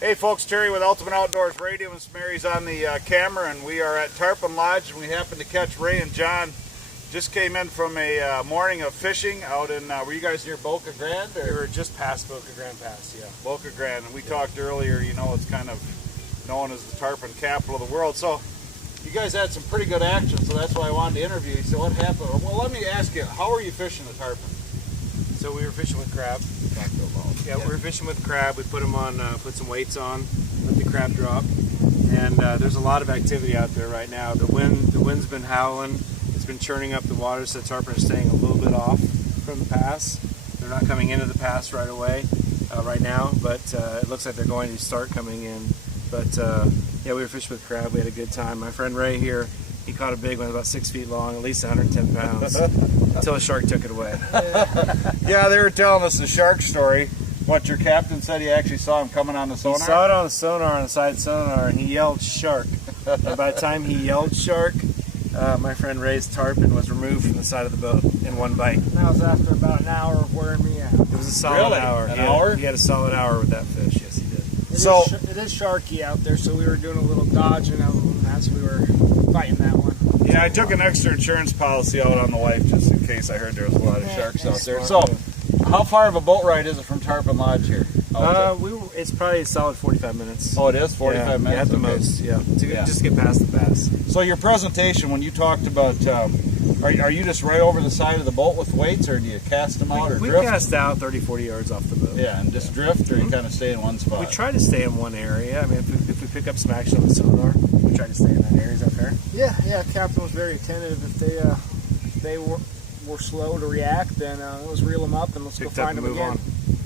Hey folks, Terry with Ultimate Outdoors Radio. Miss Mary's on the camera, and we are at Tarpon Lodge, and we happened to catch Ray and John. Just came in from a morning of fishing out in, were you guys near Boca Grande? Or? We were just past Boca Grande Pass, yeah. Boca Grande, and we talked earlier, you know, it's kind of known as the tarpon capital of the world. So you guys had some pretty good action, so that's why I wanted to interview you. So what happened? Well, let me ask you, how are you fishing the tarpon? So we were fishing with crab. Yeah, we were fishing with crab. We put them on, put some weights on, let the crab drop, and there's a lot of activity out there right now. The wind's been howling. It's been churning up the water, so the tarpon are staying a little bit off from the pass. They're not coming into the pass right away, right now, but it looks like they're going to start coming in. But yeah, we were fishing with crab. We had a good time. My friend Ray here, he caught a big one, about 6 feet long, at least 110 pounds, until a shark took it away. Yeah, they were telling us the shark story. What, your captain said he actually saw him coming on the sonar? He saw it on the sonar, on the side sonar, and he yelled shark. And by the time he yelled shark, my friend Ray's tarpon was removed from the side of the boat in one bite. And that was after about an hour of wearing me out. It was a solid hour. An hour? He had a solid hour with that fish, yes he did. It is sharky out there, so we were doing a little dodging as we were fighting that one. Yeah, I took an extra insurance policy out on the wife just in case I heard there was a lot of sharks out there. So, how far of a boat ride is it from Tarpon Lodge here? It's probably a solid 45 minutes. Oh, it is? 45 minutes? Yeah, at the most, yeah. Just to get past the pass. So your presentation, when you talked about, are you just right over the side of the boat with weights, or do you cast them out or we drift? We cast out 30, 40 yards off the boat. Yeah, and just drift, or you kind of stay in one spot? We try to stay in one area. I mean, if we pick up some action on the sonar, we try to stay in that area. Is that fair? Yeah, Captain was very attentive. If they were slow to react, then let's reel them up and let's go find them again. On.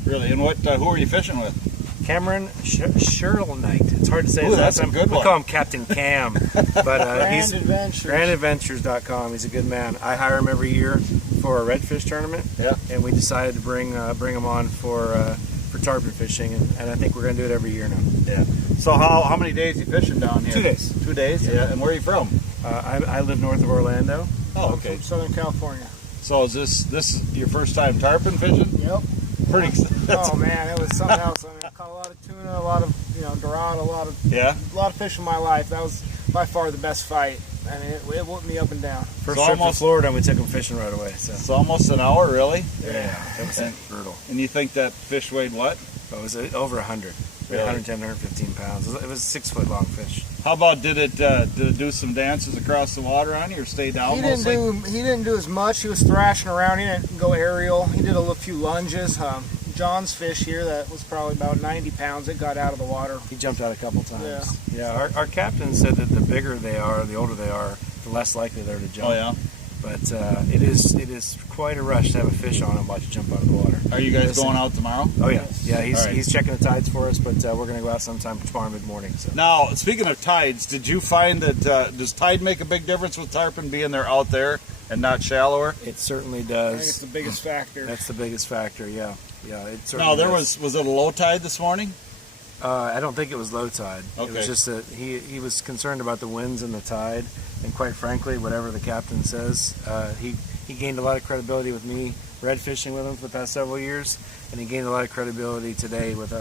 Really? And what? Who are you fishing with? Cameron Sherlnight. It's hard to say. Ooh, that's a good one. We call him Captain Cam, but he's Adventures. GrandAdventures.com. He's a good man. I hire him every year for a redfish tournament. Yeah. And we decided to bring him on for tarpon fishing, and I think we're going to do it every year now. Yeah. So how many days are you fishing down here? 2 days. 2 days? Yeah. And where are you from? I live north of Orlando. Oh, okay. From Southern California. So is this your first time tarpon fishing? Yep. Pretty. Oh man, it was something else. I mean, I caught a lot of tuna, a lot of dorado, a lot of fish in my life. That was by far the best fight. I mean, it whooped me up and down. First trip to Florida, and we took him fishing right away. So it's almost an hour, really. Yeah, it was brutal. And you think that fish weighed what? It was over 100. Really? 110, 115 pounds. It was a 6 foot long fish. How about did it do some dances across the water on you, or stay down? He didn't do as much. He was thrashing around. He didn't go aerial. He did a few lunges. John's fish here, that was probably about 90 pounds. It got out of the water. He jumped out a couple times. Yeah. Our captain said that the bigger they are, the older they are, the less likely they're to jump. Oh yeah. But it is quite a rush to have a fish on and watch it jump out of the water. Are you guys going out tomorrow? Oh yeah, yeah. He's Right. checking the tides for us, but we're going to go out sometime tomorrow mid-morning. So. Now, speaking of tides, did you find that does tide make a big difference with tarpon being there out there and not shallower? It certainly I does. think it's the biggest factor. That's the biggest factor. Yeah. It certainly Now, there does. was it a low tide this morning? I don't think it was low tide. Okay. It was just that he was concerned about the winds and the tide, and quite frankly, whatever the captain says, he gained a lot of credibility with me red fishing with him for the past several years, and he gained a lot of credibility today with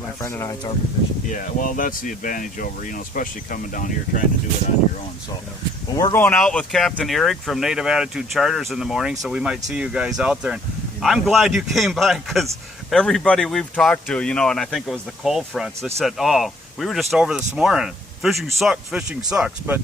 my friend and I tarpon fishing. Yeah, well, that's the advantage over, especially coming down here trying to do it on your own. So, well, we're going out with Captain Eric from Native Attitude Charters in the morning, so we might see you guys out there. And I'm glad you came by, because everybody we've talked to, and I think it was the cold fronts, they said, oh, we were just over this morning. Fishing sucks. But,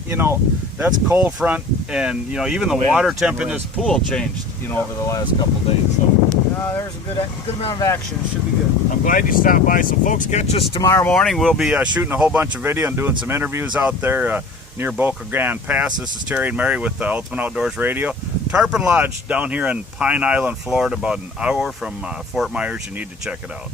that's cold front, and, even the water temp in this pool changed, over the last couple of days. So. There's a good amount of action. It should be good. I'm glad you stopped by. So, folks, catch us tomorrow morning. We'll be shooting a whole bunch of video and doing some interviews out there near Boca Grande Pass. This is Terry and Mary with Ultimate Outdoors Radio. Tarpon Lodge down here in Pine Island, Florida, about an hour from Fort Myers. You need to check it out.